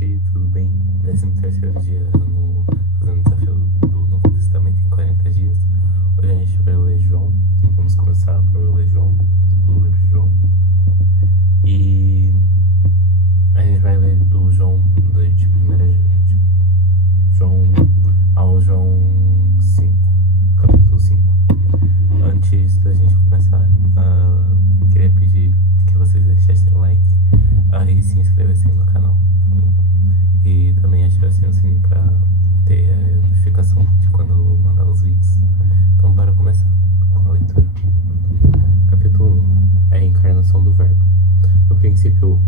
gente, tudo bem? 13º dia no fazendo o desafio do Novo Testamento em 40 dias. Hoje a gente vai ler João. Vamos começar por ler João, no livro de João. E a gente vai ler do João de 1 João ao João 5, capítulo 5. Antes da gente começar, queria pedir que vocês deixassem o like e se inscrevessem no canal também. E também ativassem o sininho pra ter a notificação de quando eu mandar os vídeos. Então bora começar com a leitura. Capítulo 1 é a encarnação do Verbo. No princípio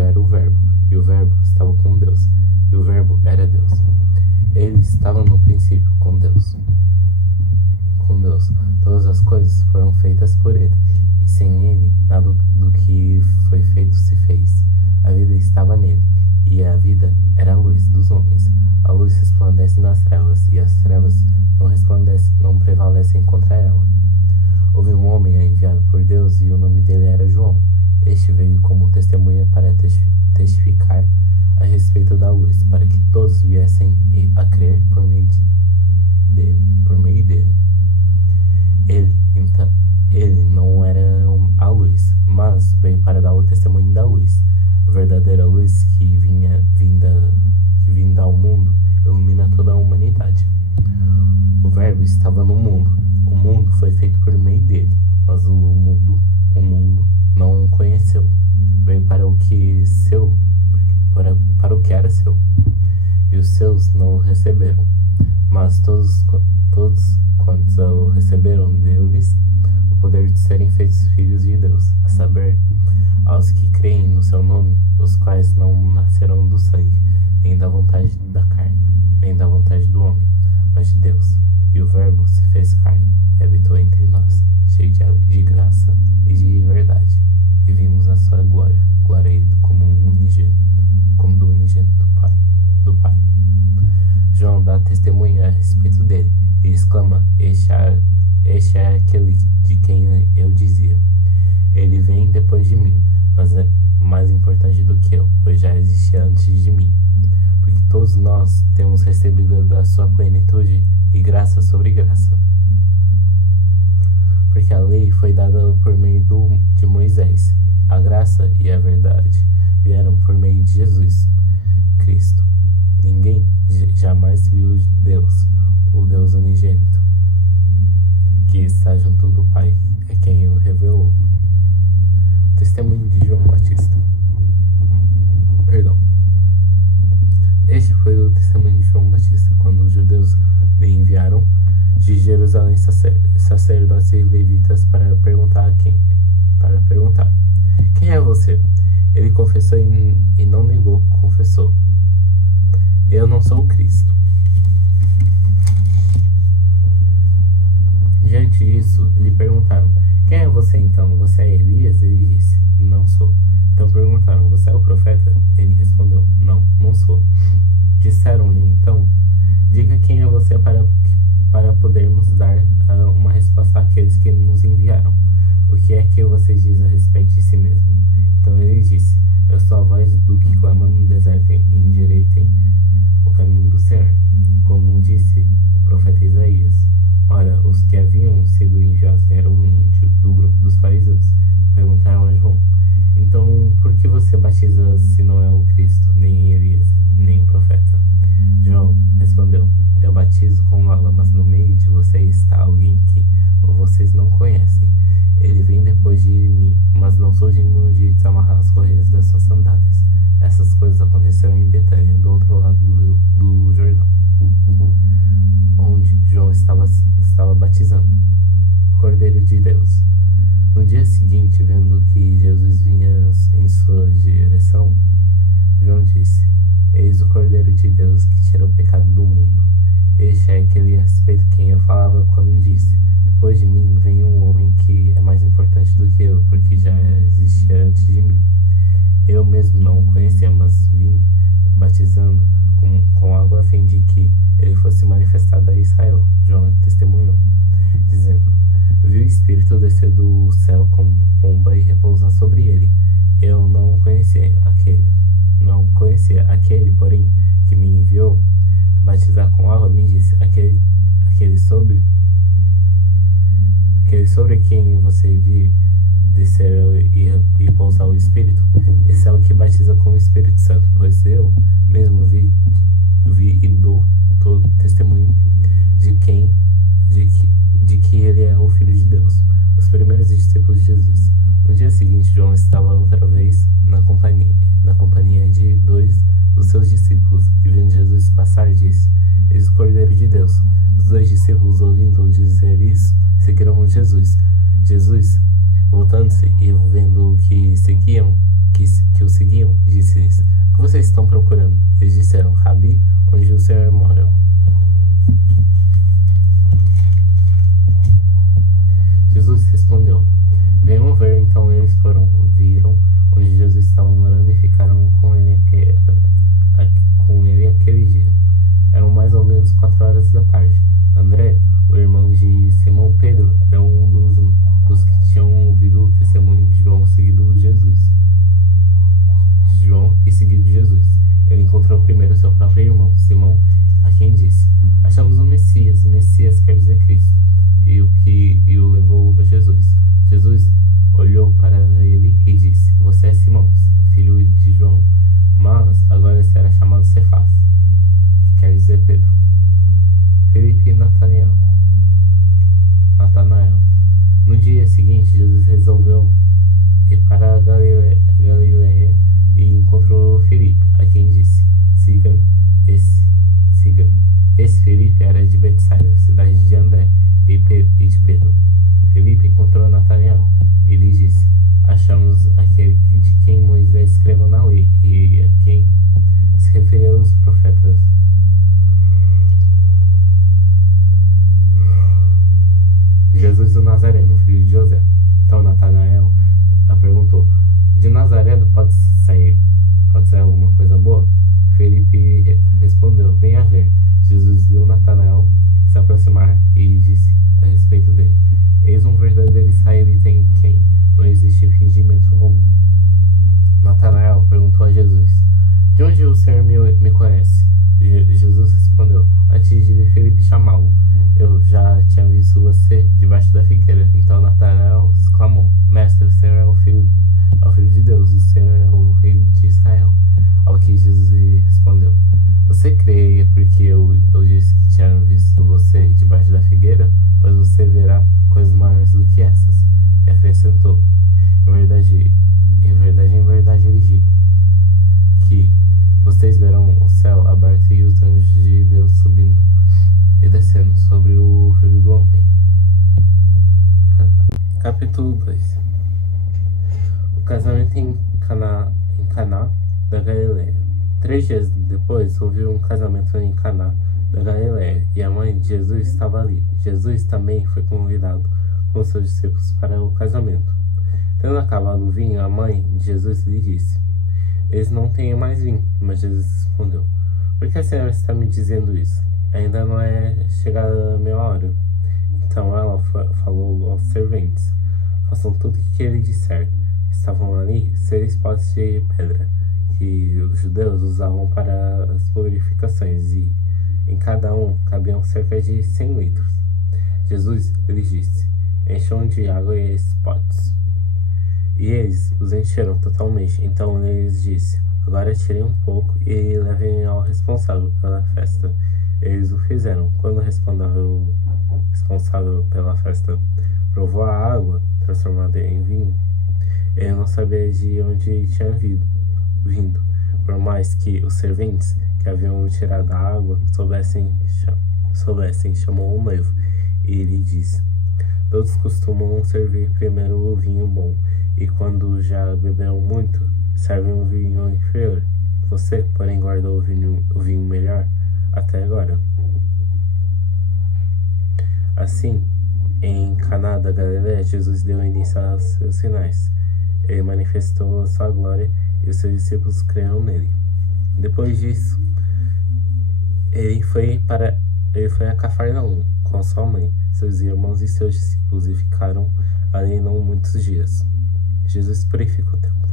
era o Verbo, e o Verbo estava com Deus, e o Verbo era Deus. Ele estava no princípio com Deus. Todas as coisas foram feitas por ele, e sem ele nada do que foi feito se fez. A vida estava nele, e a vida era a luz dos homens. A luz resplandece nas trevas, e as trevas não prevalecem contra ela. Houve um homem enviado por Deus, e o nome dele era João. Este veio como testemunha para testificar a respeito da luz, para que todos viessem a crer por meio dele. Ele não era a luz, mas veio para dar o testemunho da luz. A verdadeira luz que vinda ao mundo ilumina toda a humanidade. O Verbo estava no mundo. O mundo foi feito por meio dele, mas o mundo não o conheceu. Veio para o que era seu, e os seus não o receberam. Mas todos quantos o receberam, deu-lhes o poder de serem feitos filhos de Deus, a saber, aos que creem no seu nome, os quais não nasceram do sangue, nem da vontade da carne, nem da vontade do homem, mas de Deus. E o Verbo se fez carne e habitou entre nós, cheio de graça e de verdade. E vimos a sua glória como do unigênito do Pai. João dá testemunha a respeito dele e exclama: Este é aquele de quem eu dizia: ele vem depois de mim, mas é mais importante do que eu, pois já existia antes de mim. Porque todos nós temos recebido da sua plenitude e graça sobre graça. Porque a lei foi dada por meio de Moisés, a graça e a verdade vieram por meio de Jesus Cristo. Ninguém jamais viu Deus, o Deus unigênito, que está junto do Pai, é quem o revelou. O testemunho de João Batista. Este foi o testemunho de João Batista, quando os judeus lhe enviaram de Jerusalém sacerdotes e levitas para perguntar quem é você? Ele confessou e não negou, confessou: eu não sou o Cristo. Diante disso, lhe perguntaram: quem é você então? Você é Elias? Ele disse: não sou. Então perguntaram: você é o profeta? Ele respondeu: não sou. Disseram-lhe então: diga quem é você para podermos dar uma resposta àqueles que nos enviaram. O que é que você diz a respeito de si mesmo? Então ele disse: eu sou a voz do que clama no deserto, endireitem o caminho do Senhor, como disse o profeta Isaías. Ora, os que haviam sido enviados eram do grupo dos fariseus. Perguntaram a João: então por que você batiza se não é o Cristo, nem Elias, nem o profeta? João respondeu: eu batizo com água, mas no meio de vocês está alguém que vocês não conhecem. Ele vem depois de mim, mas não sou digno de desamarrar as correias das suas sandálias. Essas coisas aconteceram em Betânia, do outro lado do Jordão, onde João estava batizando, Cordeiro de Deus. No dia seguinte, vendo que Jesus vinha em sua direção, João disse: eis o Cordeiro de Deus que tira o pecado do mundo. Este é aquele a respeito de quem eu falava quando disse: depois de mim vem um homem que é mais importante do que eu, porque já existia antes de mim. Eu mesmo não o conhecia, mas vim batizando com água a fim de que ele fosse manifestado a Israel. João testemunhou, dizendo: vi o Espírito descer do céu como pomba e repousar sobre ele. Eu não conhecia aquele. conhecia. Aquele, porém, que me enviou a batizar com água, me disse: aquele sobre quem você vir descer e pousar o Espírito, esse é o que batiza com o Espírito Santo. Pois eu mesmo vi e dou todo testemunho de que ele é o Filho de Deus. Os primeiros discípulos de Jesus. No dia seguinte, João estava outra vez na companhia de 2 dos seus discípulos, e vendo Jesus passar, disse: Eis o Cordeiro de Deus. Os 2 discípulos, ouvindo dizer isso, seguiram Jesus. Jesus, voltando-se e vendo que o seguiam, disse-lhes: O que vocês estão procurando? Eles disseram: Rabi, onde o Senhor mora? Jesus respondeu: Venham ver. Então eles viram onde Jesus estava morando e ficaram com ele aquele dia. Eram mais ou menos 4 horas da tarde. André, o irmão de Simão Pedro, era um dos que tinham ouvido o testemunho de João e seguido Jesus. Ele encontrou primeiro seu próprio irmão, Simão, a quem disse: Achamos o Messias. Messias quer dizer Cristo. E o levou a Jesus. Jesus olhou para ele e disse: Você é Simão, filho de João, mas agora será chamado Cefas, que quer dizer Pedro. Felipe e Natanael. No dia seguinte, Jesus resolveu ir para a Galileia e encontrou Felipe, a quem disse: Siga-me. Esse Felipe era de Betsaida, cidade de André e de Pedro. Felipe encontrou Natanael e lhe disse: Achamos aquele de quem Moisés escreveu na lei e a quem se referiram os profetas. Jesus o Nazareno, filho de José. Então Natanael perguntou: De Nazaré pode sair alguma coisa boa? Felipe respondeu: Venha ver. Jesus viu Natanael se aproximar e disse a respeito dele: Eis um verdadeiro israelita em quem não existe fingimento algum. Natanael perguntou a Jesus: De onde o Senhor me conhece? Jesus respondeu: Antes de Felipe chamá-lo, eu já tinha visto você debaixo da figueira. Então Natanael exclamou: Mestre, o Senhor é o Filho de Deus, o Senhor é o Rei de Israel. Ao que Jesus lhe respondeu: Você crê porque eu disse que tinha visto você debaixo da figueira? Pois você verá coisas maiores do que essas. E acrescentou: Em verdade lhe digo que vocês verão o céu aberto e os anjos de Deus subindo e descendo sobre o Filho do Homem. Capítulo 2. O casamento em Caná da Galileia. 3 dias depois, houve um casamento em Caná da Galileia, e a mãe de Jesus estava ali. Jesus também foi convidado com seus discípulos para o casamento. Tendo acabado o vinho, a mãe de Jesus lhe disse: Eles não têm mais vinho. Mas Jesus respondeu: Por que a senhora está me dizendo isso? Ainda não é chegada a minha hora. Então ela falou aos serventes: Façam tudo o que ele disser. Estavam ali 6 potes de pedra, que os judeus usavam para as purificações, e em cada um cabiam cerca de 100 litros. Jesus lhes disse: Encham de água esses potes. E eles os encheram totalmente. Então ele lhes disse: Agora tirem um pouco e levem ao responsável pela festa. Eles o fizeram. Quando o responsável pela festa provou a água transformada em vinho, ele não sabia de onde tinha vindo, por mais que os serventes que haviam tirado a água soubessem, chamou o noivo e lhe disse: Todos costumam servir primeiro o vinho bom, e quando já beberam muito, servem o vinho inferior. Você, porém, guardou o vinho melhor até agora. Assim, em Caná da Galileia, Jesus deu início aos seus sinais. Ele manifestou a sua glória e os seus discípulos creram nele. Depois disso, ele foi a Cafarnaum com sua mãe, seus irmãos e seus discípulos, e ficaram ali não muitos dias. Jesus purificou o templo.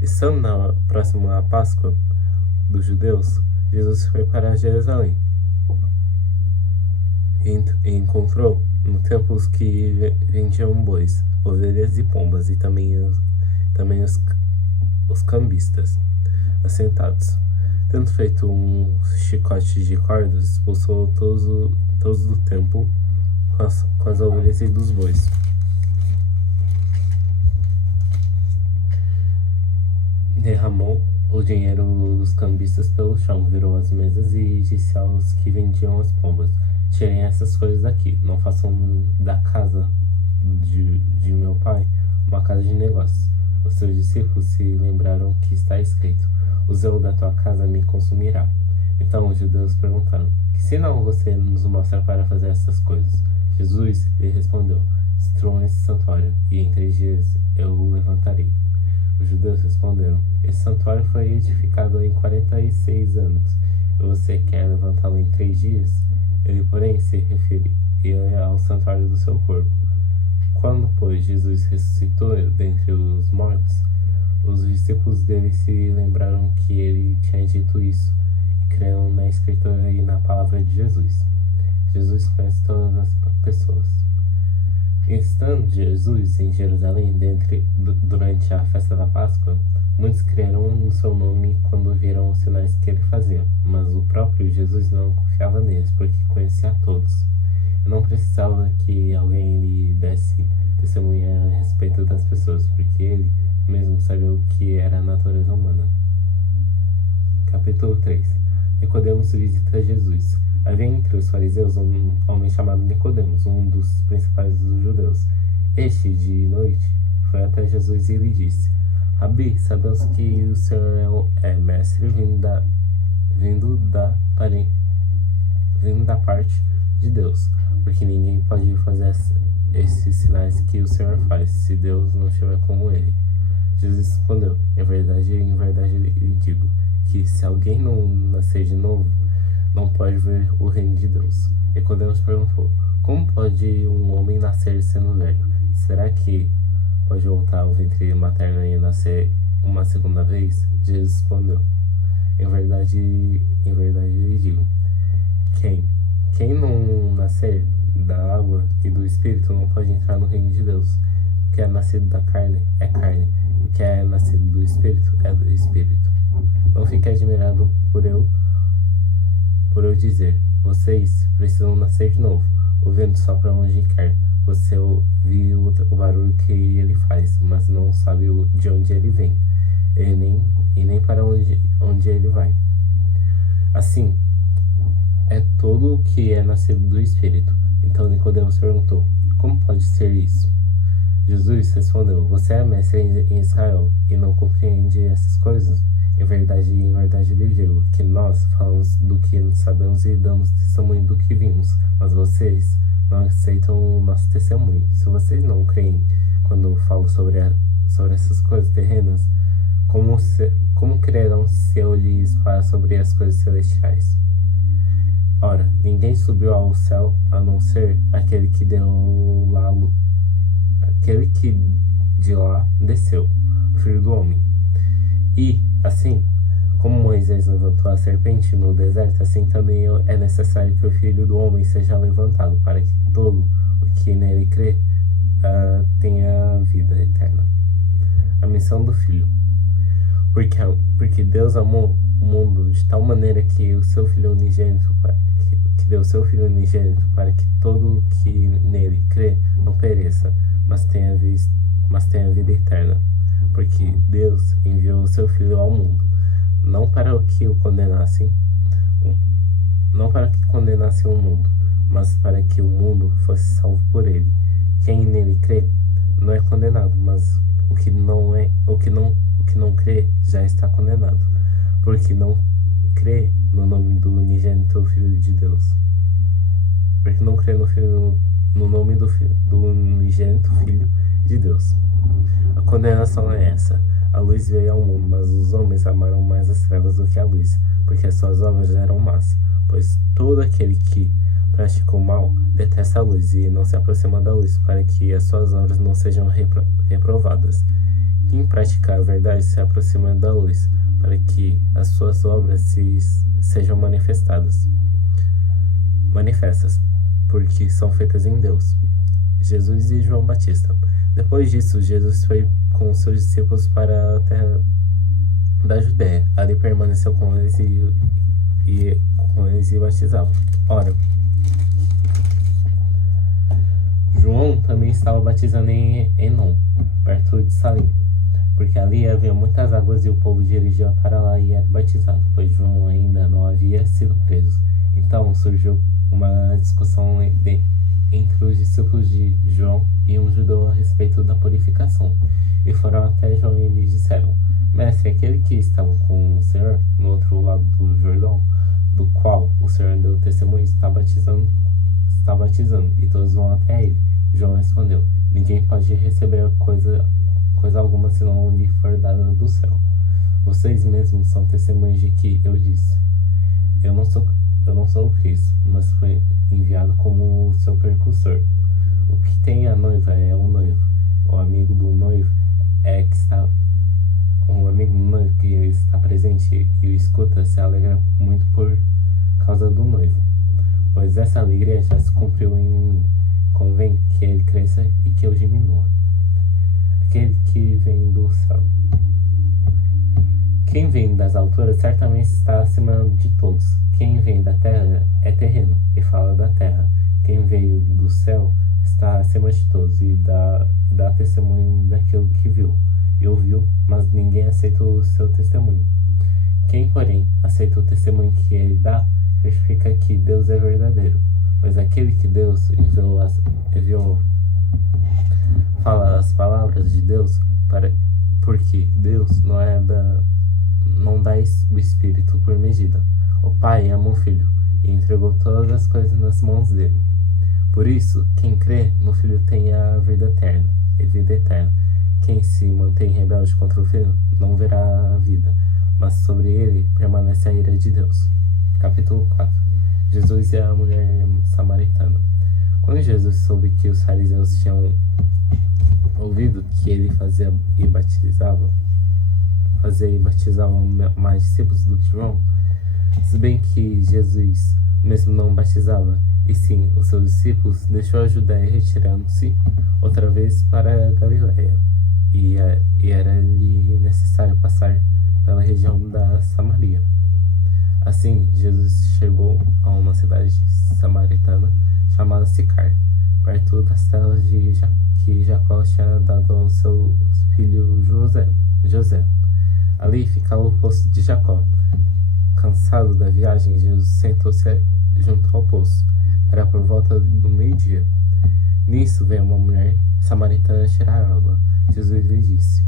Estando próximo à Páscoa, dos judeus, Jesus foi para Jerusalém e encontrou no templo os que vendiam bois, ovelhas e pombas, e também os cambistas assentados. Tendo feito um chicote de cordas, expulsou todos do templo com as ovelhas e dos bois. Derramou o dinheiro dos cambistas pelo chão, virou as mesas e disse aos que vendiam as pombas: tirem essas coisas daqui, não façam da casa de meu pai uma casa de negócios. Os seus discípulos se lembraram que está escrito: o zelo da tua casa me consumirá. Então os judeus perguntaram: que sinal você nos mostra para fazer essas coisas? Jesus lhe respondeu: destruam esse santuário, e em 3 dias eu o levantarei. Os judeus responderam: esse santuário foi edificado em 46 anos, e você quer levantá-lo em 3 dias? Ele, porém, se referia ao santuário do seu corpo. Quando, pois, Jesus ressuscitou dentre os mortos, os discípulos dele se lembraram que ele tinha dito isso, e creram na Escritura e na palavra de Jesus. Jesus conhece todas as pessoas. Estando Jesus em Jerusalém durante a festa da Páscoa, muitos creram no seu nome quando viram os sinais que ele fazia, mas o próprio Jesus não confiava neles, porque conhecia a todos. E não precisava que alguém lhe desse testemunha a respeito das pessoas, porque ele mesmo sabia o que era a natureza humana. Capítulo 3. Nicodemos visita Jesus. Havia entre os fariseus um homem chamado Nicodemos, um dos principais dos judeus. Este, de noite, foi até Jesus e lhe disse: Rabi, sabemos que o Senhor é mestre vindo da parte de Deus, porque ninguém pode fazer esses sinais que o Senhor faz, se Deus não estiver com ele. Jesus respondeu: em verdade lhe digo, que se alguém não nascer de novo, não pode ver o reino de Deus. Nicodemos perguntou: como pode um homem nascer sendo velho? Será que pode voltar ao ventre materno e nascer uma segunda vez? Jesus respondeu: em verdade lhe digo, quem não nascer da água e do Espírito não pode entrar no reino de Deus. O que é nascido da carne é carne, o que é nascido do Espírito é do Espírito. Não fique admirado por eu dizer: vocês precisam nascer de novo. O vento sopra onde quer. Você ouve o barulho que ele faz, mas não sabe de onde ele vem, e nem para onde ele vai. Assim é todo o que é nascido do Espírito. Então Nicodemos perguntou: como pode ser isso? Jesus respondeu: você é mestre em Israel e não compreende essas coisas? Em verdade lhe digo, que nós falamos do que sabemos e damos testemunho do que vimos, mas vocês não aceitam o nosso testemunho. Se vocês não creem quando eu falo sobre essas coisas terrenas, como crerão se eu lhes falar sobre as coisas celestiais? Ora, ninguém subiu ao céu a não ser aquele que de lá desceu, o Filho do Homem. E, assim como Moisés levantou a serpente no deserto, assim também é necessário que o Filho do Homem seja levantado, para que todo o que nele crê tenha vida eterna. A missão do Filho. Porque Deus amou o mundo de tal maneira que deu o seu Filho unigênito para que todo o que nele crê não pereça, mas tenha vida eterna. Porque Deus enviou o seu Filho ao mundo, não para que condenasse o mundo, mas para que o mundo fosse salvo por ele. Quem nele crê não é condenado, mas o que não crê já está condenado, porque não crê no nome do unigênito Filho de Deus. Porque não crê no nome do unigênito Filho de Deus. A condenação é essa: a luz veio ao mundo, mas os homens amaram mais as trevas do que a luz, porque as suas obras eram más. Pois todo aquele que pratica o mal detesta a luz e não se aproxima da luz, para que as suas obras não sejam reprovadas. Quem pratica a verdade se aproxima da luz, para que as suas obras sejam manifestas, porque são feitas em Deus. Jesus e João Batista. Depois disso, Jesus foi com seus discípulos para a terra da Judéia. Ali permaneceu com eles e batizava. Ora, João também estava batizando em Enom, perto de Salim, porque ali havia muitas águas e o povo dirigia para lá e era batizado, pois João ainda não havia sido preso. Então surgiu uma discussão entre os discípulos de João e um judeu a respeito da purificação. E foram até João e lhe disseram: Mestre, aquele que estava com o Senhor no outro lado do Jordão, do qual o Senhor deu testemunho, está batizando, e todos vão até ele. João respondeu: Ninguém pode receber coisa alguma senão lhe for dada do céu. Vocês mesmos são testemunhos de que eu disse: Eu não sou o Cristo, mas fui enviado como seu precursor. O que tem a noiva é o noivo. O amigo do noivo que está presente e o escuta se alegra muito por causa do noivo, pois essa alegria já se cumpriu em mim. Convém que ele cresça e que eu diminua. Aquele que vem do céu. Quem vem das alturas certamente está acima de todos. Quem vem da terra é terreno e fala da terra. Quem veio do céu está acima de todos e dá testemunho daquilo que viu e ouviu, mas ninguém aceita o seu testemunho. Quem, porém, aceita o testemunho que ele dá, certifica que Deus é verdadeiro, pois aquele que Deus enviou fala as palavras de Deus, porque Deus não dá o Espírito por medida. O Pai ama o Filho e entregou todas as coisas nas mãos dele. Por isso, quem crê no Filho tem a vida eterna. Quem se mantém rebelde contra o Filho não verá a vida, mas sobre ele permanece a ira de Deus. Capítulo 4. Jesus e a mulher samaritana. Quando Jesus soube que os fariseus tinham ouvido que ele fazia e batizava mais discípulos do que João, se bem que Jesus mesmo não batizava, e sim os seus discípulos, deixou a Judéia retirando-se outra vez para a Galiléia, e era-lhe necessário passar pela região da Samaria. Assim, Jesus chegou a uma cidade samaritana chamada Sicar, perto das terras que Jacó tinha dado ao seu filho José. Ali ficava o poço de Jacó. Cansado da viagem, Jesus sentou-se junto ao poço. Era por volta do meio-dia. Nisso veio uma mulher samaritana tirar água. Jesus lhe disse: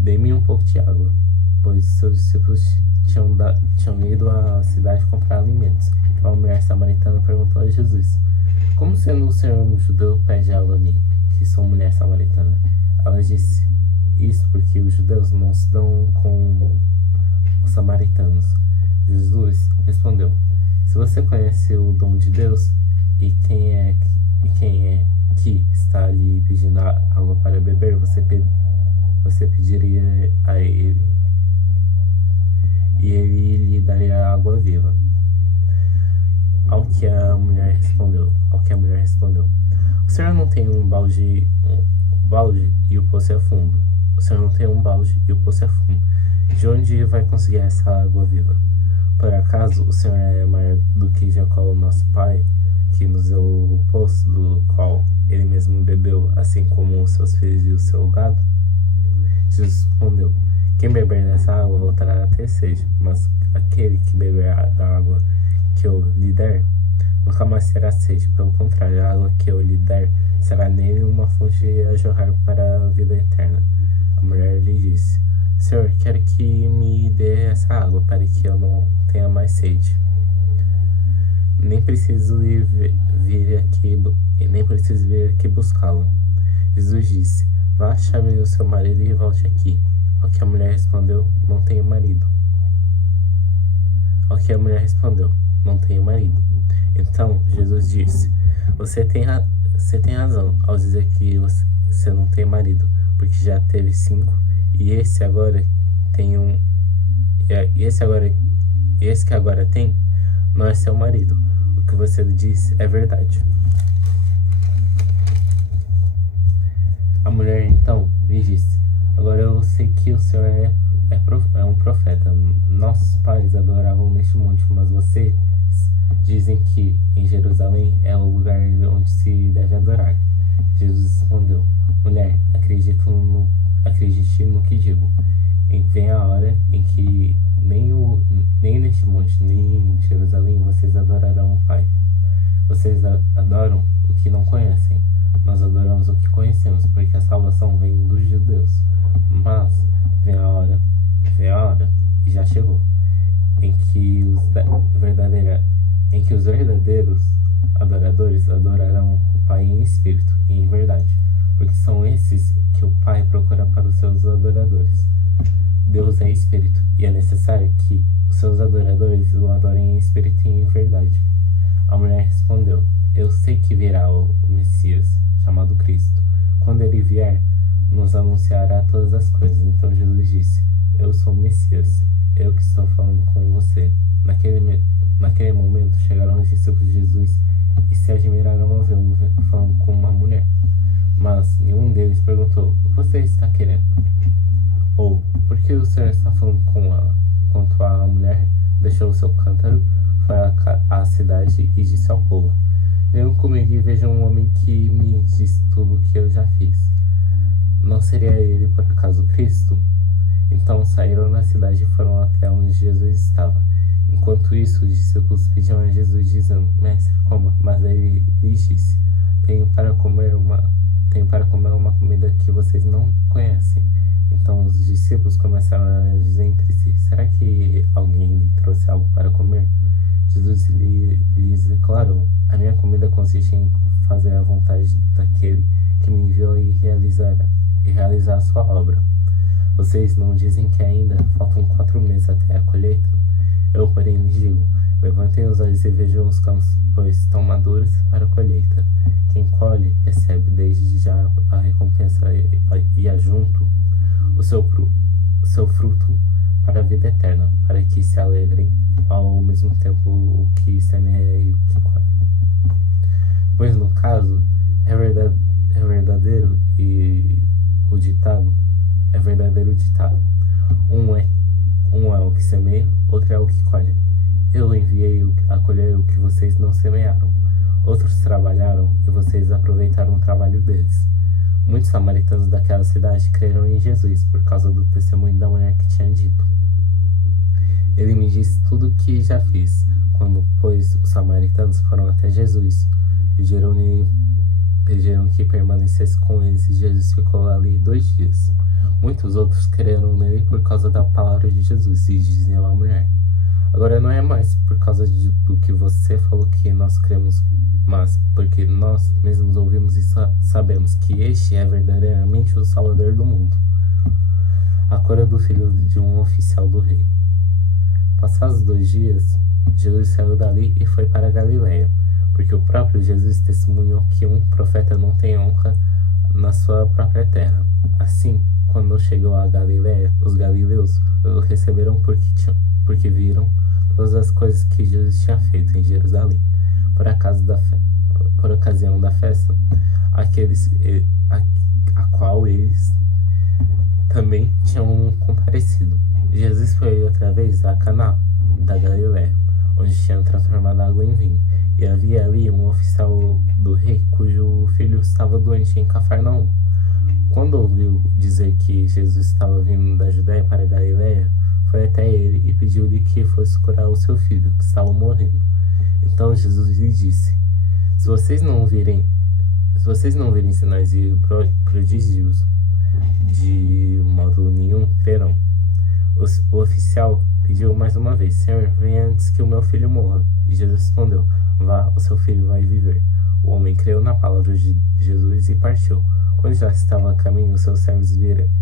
Dê-me um pouco de água, pois seus discípulos tinham ido à cidade comprar alimentos. Então a mulher samaritana perguntou a Jesus: Como sendo o Senhor um judeu pede água a mim, que sou mulher samaritana? Ela disse: Isso porque os judeus não se dão com os samaritanos. Jesus respondeu: Se você conhece o dom de Deus e quem é que está lhe pedindo água para beber, você pediria a ele e ele lhe daria água viva. Ao que a mulher respondeu: O Senhor não tem um balde e o poço é fundo. O Senhor não tem um balde e o poço é fundo. De onde vai conseguir essa água viva? Por acaso o Senhor é maior do que Jacó, nosso pai, que nos deu o poço do qual ele mesmo bebeu, assim como os seus filhos e o seu gado? Jesus respondeu: Quem beber dessa água voltará a ter sede, mas aquele que beber da água que eu lhe der nunca mais terá sede. Pelo contrário, a água que eu lhe der será nele uma fonte a jorrar para a vida eterna. A mulher lhe disse: Senhor, quero que me dê essa água para que eu não tenha mais sede. Nem preciso vir aqui buscá-lo. Jesus disse: Vá, chame o seu marido e volte aqui. Ao que a mulher respondeu: Não tenho marido. Então Jesus disse: Você tem razão ao dizer que você não tem marido, porque já teve 5 e esse agora tem esse que agora tem não é seu marido. O que você diz é verdade. A mulher então lhe disse: agora eu sei que o Senhor é um profeta. Nossos pais adoravam neste monte, mas vocês dizem que em Jerusalém é o lugar onde se deve adorar. Jesus respondeu: mulher, acredite no que digo. Vem a hora em que nem neste monte, nem em Jerusalém vocês adorarão o Pai. Vocês adoram o que não conhecem. Nós adoramos o que conhecemos, porque a salvação vem dos judeus. Mas vem a hora, e já chegou, em que os verdadeiros adoradores adorarão o Pai em espírito e em verdade, porque são esses que o Pai procura para os seus adoradores. Deus é espírito, e é necessário que os seus adoradores o adorem em espírito e em verdade. A mulher respondeu: eu sei que virá o Messias, chamado Cristo. Quando ele vier, nos anunciará todas as coisas. Então Jesus disse: eu sou o Messias, eu que estou falando com você. Naquele momento chegaram os discípulos de Jesus e se admiraram ao vê-lo falando com uma mulher. Mas nenhum deles perguntou: o que você está querendo? Ou por que o Senhor está falando com ela? Quanto a mulher, deixou o seu cântaro, foi à cidade e disse ao povo: venham comigo e vejam um homem que me diz tudo o que eu já fiz. Não seria ele por acaso Cristo? Então saíram da cidade e foram até onde Jesus estava. Enquanto isso, os discípulos pediam a Jesus, dizendo: mestre, coma. Mas ele lhes disse: tenho para comer uma comida que vocês não conhecem. Então os discípulos começaram a dizer entre si: será que alguém lhe trouxe algo para comer? Jesus lhes declarou: a minha comida consiste em fazer a vontade daquele que me enviou e realizar a sua obra. Vocês não dizem que ainda faltam 4 meses até a colheita? Eu, porém, lhes digo: levantem os olhos e vejam os campos, pois estão maduros para a colheita. Quem colhe recebe desde já a recompensa e ajunto o seu fruto para a vida eterna, para que se alegrem ao mesmo tempo o que semeia e o que colhe. Pois no caso é verdadeiro o ditado. Um é o que semeia, outro é o que colhe. Eu enviei a colher o que vocês não semearam. Outros trabalharam e vocês aproveitaram o trabalho deles. Muitos samaritanos daquela cidade creram em Jesus por causa do testemunho da mulher que tinha dito: ele me disse tudo o que já fiz. Quando, pois, os samaritanos foram até Jesus, pediram que permanecesse com eles, e Jesus ficou ali 2 dias. Muitos outros creram nele por causa da palavra de Jesus, e diziam à mulher: agora não é mais por causa do que você falou que nós cremos, mas porque nós mesmos ouvimos e sabemos que este é verdadeiramente o Salvador do mundo. A cura do filho de um oficial do rei. Passados 2 dias, Jesus saiu dali e foi para a Galileia, porque o próprio Jesus testemunhou que um profeta não tem honra na sua própria terra. Assim, quando chegou a Galileia, os galileus o receberam porque viram todas as coisas que Jesus tinha feito em Jerusalém. Por ocasião da festa, a qual eles também tinham comparecido. Jesus foi outra vez a Caná da Galileia, onde tinha transformado a água em vinho. E havia ali um oficial do rei cujo filho estava doente em Cafarnaum. Quando ouviu dizer que Jesus estava vindo da Judéia para a Galileia, foi até ele e pediu-lhe que fosse curar o seu filho, que estava morrendo. Então Jesus lhe disse: se vocês não virem sinais e prodígios, de modo nenhum crerão. O oficial pediu mais uma vez: Senhor, venha antes que o meu filho morra. E Jesus respondeu: vá, o seu filho vai viver. O homem creu na palavra de Jesus e partiu. Quando já estava a caminho, os seus servos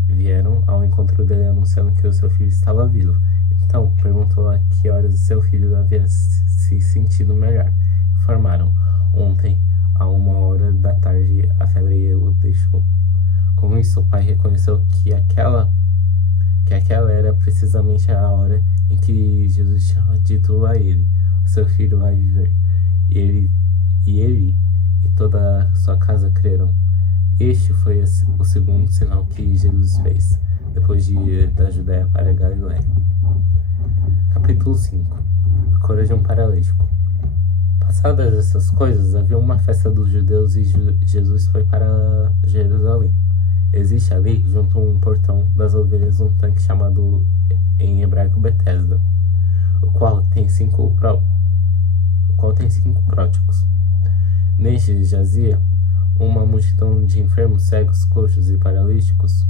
vieram ao encontro dele, anunciando que o seu filho estava vivo. Então perguntou a que horas seu filho havia se sentido melhor. Informaram: ontem, a 1h da tarde, a febre o deixou. Com isso, o pai reconheceu que que aquela era precisamente a hora em que Jesus tinha dito a ele: seu filho vai viver. E ele e toda a sua casa creram. Este foi o segundo sinal que Jesus fez, depois de ir da Judéia para a Galiléia. Capítulo 5. A cura de um paralítico. Passadas essas coisas, havia uma festa dos judeus e Jesus foi para Jerusalém. Existe ali, junto a um portão das ovelhas, um tanque chamado em hebraico Betesda, o qual tem cinco próticos. Neste jazia uma multidão de enfermos, cegos, coxos e paralíticos,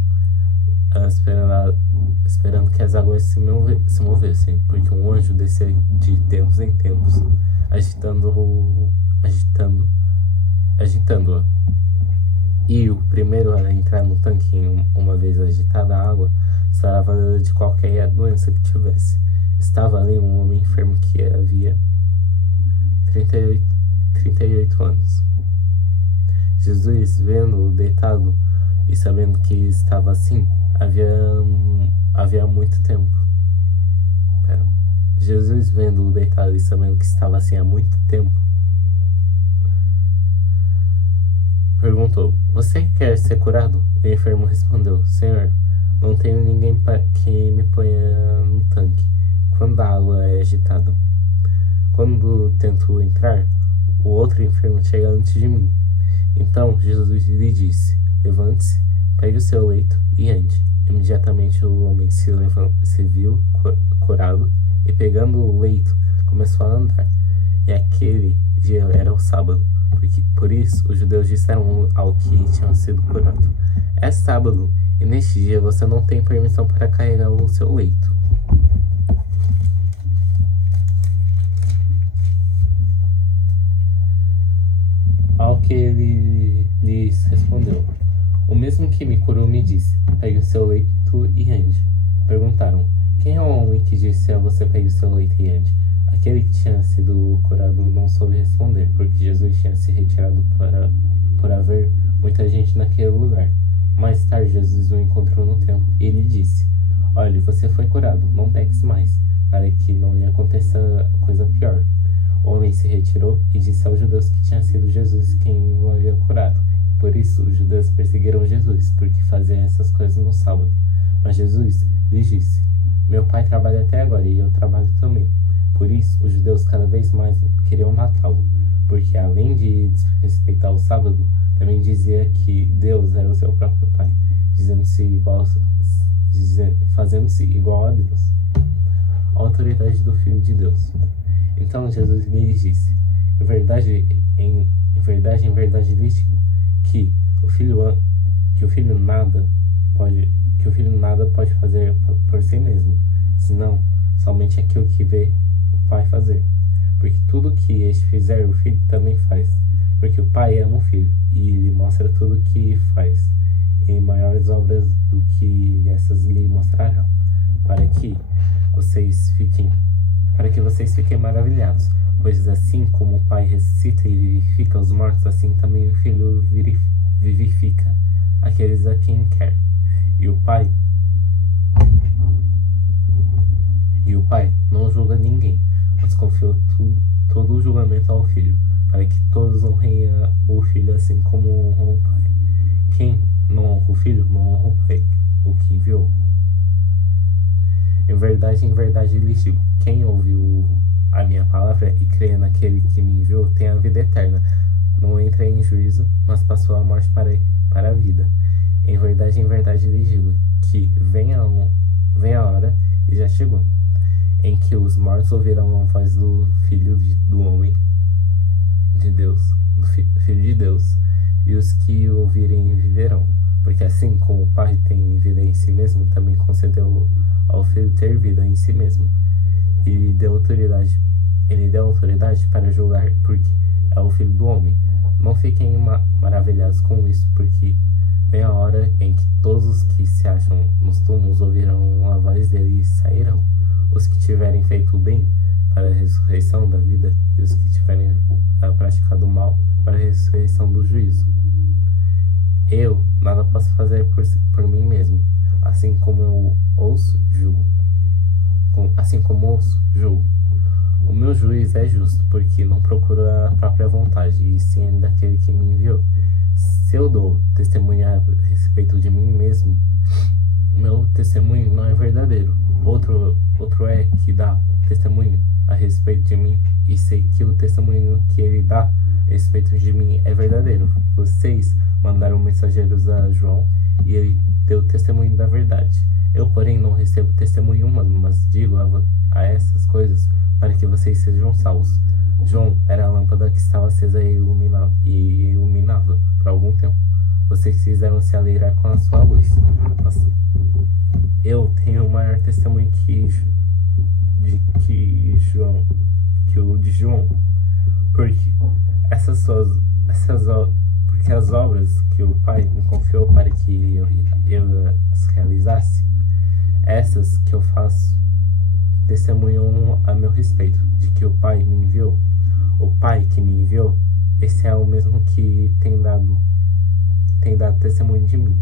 esperando que as águas se movessem, porque um anjo descia de tempos em tempos, agitando-a. E o primeiro a entrar no tanque, uma vez agitada a água, sarava de qualquer doença que tivesse. Estava ali um homem enfermo que havia 38 anos. Jesus, vendo-o deitado e sabendo que estava assim, havia muito tempo. Jesus, vendo-o deitado e sabendo que estava assim há muito tempo, perguntou: você quer ser curado? O enfermo respondeu: Senhor, não tenho ninguém que me ponha no tanque quando a água é agitada. Quando tento entrar, o outro enfermo chega antes de mim. Então Jesus lhe disse: levante-se, pegue o seu leito e ande. Imediatamente o homem se viu curado e, pegando o leito, começou a andar. E aquele dia era o sábado. Por isso os judeus disseram ao que tinha sido curado: é sábado, e neste dia você não tem permissão para carregar o seu leito. Ao que ele lhes respondeu: o mesmo que me curou me disse: pegue o seu leito e ande. Perguntaram: quem é o homem que disse a você: pegue o seu leito e ande? Aquele que tinha sido curado não soube responder, porque Jesus tinha se retirado por haver muita gente naquele lugar. Mais tarde, Jesus o encontrou no templo e lhe disse: olhe, você foi curado, não peques mais, para que não lhe aconteça coisa pior. O homem se retirou e disse aos judeus que tinha sido Jesus quem o havia curado. Por isso, os judeus perseguiram Jesus, porque fazia essas coisas no sábado. Mas Jesus lhes disse: meu pai trabalha até agora e eu trabalho também. Por isso, os judeus cada vez mais queriam matá-lo, porque além de desrespeitar o sábado, também dizia que Deus era o seu próprio pai, fazendo-se igual a Deus. A autoridade do Filho de Deus. Então Jesus lhes disse: em verdade lhes digo que o filho nada pode fazer por si mesmo, senão somente aquilo que vê o Pai fazer. Porque tudo que este fizer, o Filho também faz. Porque o Pai ama o Filho e lhe mostra tudo o que faz, e maiores obras do que essas lhe mostrarão, para que vocês fiquem maravilhados. Pois assim como o Pai ressuscita e vivifica os mortos, assim também o Filho vivifica aqueles a quem quer. E o Pai não julga ninguém, mas confiou todo o julgamento ao Filho, para que todos honrem o Filho assim como honram o Pai. Quem não honra o Filho, não honra o Pai, o que enviou. Em verdade lhes digo: quem ouviu a minha palavra e crê naquele que me enviou tem a vida eterna. Não entra em juízo, mas passou a morte para a vida. Em verdade lhes digo que vem a hora, e já chegou, em que os mortos ouvirão a voz do Filho do Homem de Deus, do Filho de Deus, e os que o ouvirem viverão. Porque assim como o Pai tem vida em si mesmo, também concedeu ao Filho ter vida em si mesmo. Ele deu autoridade para julgar, porque é o Filho do Homem. Não fiquem maravilhados com isso, porque vem a hora em que todos os que se acham nos túmulos ouvirão a voz dele e sairão. Os que tiverem feito o bem para a ressurreição da vida, e os que tiverem praticado o mal para a ressurreição do juízo. Eu nada posso fazer por mim mesmo. Assim como eu ouço, julgo. Assim como ouço, julgo. O meu juiz é justo, porque não procura a própria vontade, e sim daquele que me enviou. Se eu dou testemunho a respeito de mim mesmo, meu testemunho não é verdadeiro. Outro é que dá testemunho a respeito de mim, e sei que o testemunho que ele dá a respeito de mim é verdadeiro. Vocês mandaram mensageiros a João, e ele deu testemunho da verdade. Eu, porém, não recebo testemunho humano, mas digo a essas coisas para que vocês sejam salvos. João era a lâmpada que estava acesa e iluminava por algum tempo. Vocês quiseram se alegrar com a sua luz, mas eu tenho o maior testemunho que o de João, porque porque as obras que o Pai me confiou para que eu as realizasse, essas que eu faço, testemunham a meu respeito de que o Pai me enviou. O Pai que me enviou, esse é o mesmo que tem dado testemunho de mim.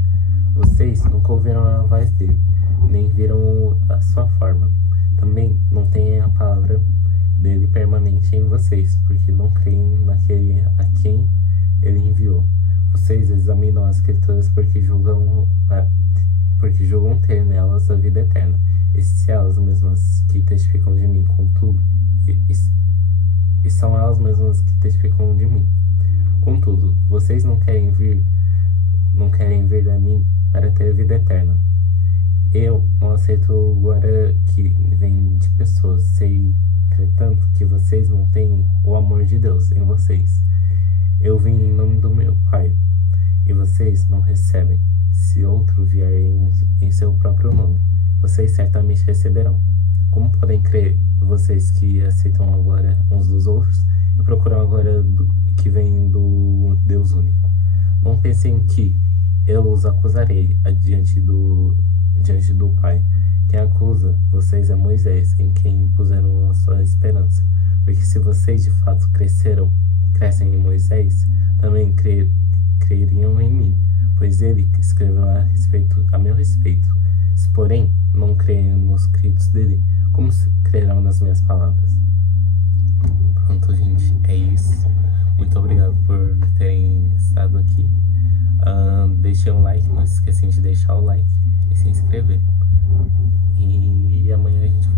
Vocês nunca ouviram a voz dele, nem viram a sua forma. Também não têm a palavra dele permanente em vocês, porque não creem naquele a quem ele enviou. Vocês examinam as escrituras porque julgam ter nelas a vida eterna. E se elas mesmas que testificam de mim, contudo, e são elas mesmas que testificam de mim. Contudo, vocês não querem vir a mim para ter vida eterna. Eu não aceito glória que vem de pessoas. Sei, entretanto, que vocês não têm o amor de Deus em vocês. Eu vim em nome do meu Pai, e vocês não recebem. Se outro vier em seu próprio nome, vocês certamente receberão. Como podem crer vocês que aceitam a glória uns dos outros e procuram a glória que vem do Deus único? Não pensem que eu os acusarei diante do Pai. Quem acusa vocês é Moisés, em quem puseram a sua esperança. Porque se vocês de fato crescem em Moisés, também creriam em mim, pois ele escreveu a meu respeito. Se, porém, não creem nos escritos dele, como crerão nas minhas palavras? Pronto, gente, é isso. Muito obrigado por terem estado aqui. Deixem um like, não se esqueçam de deixar o like e se inscrever. E amanhã a gente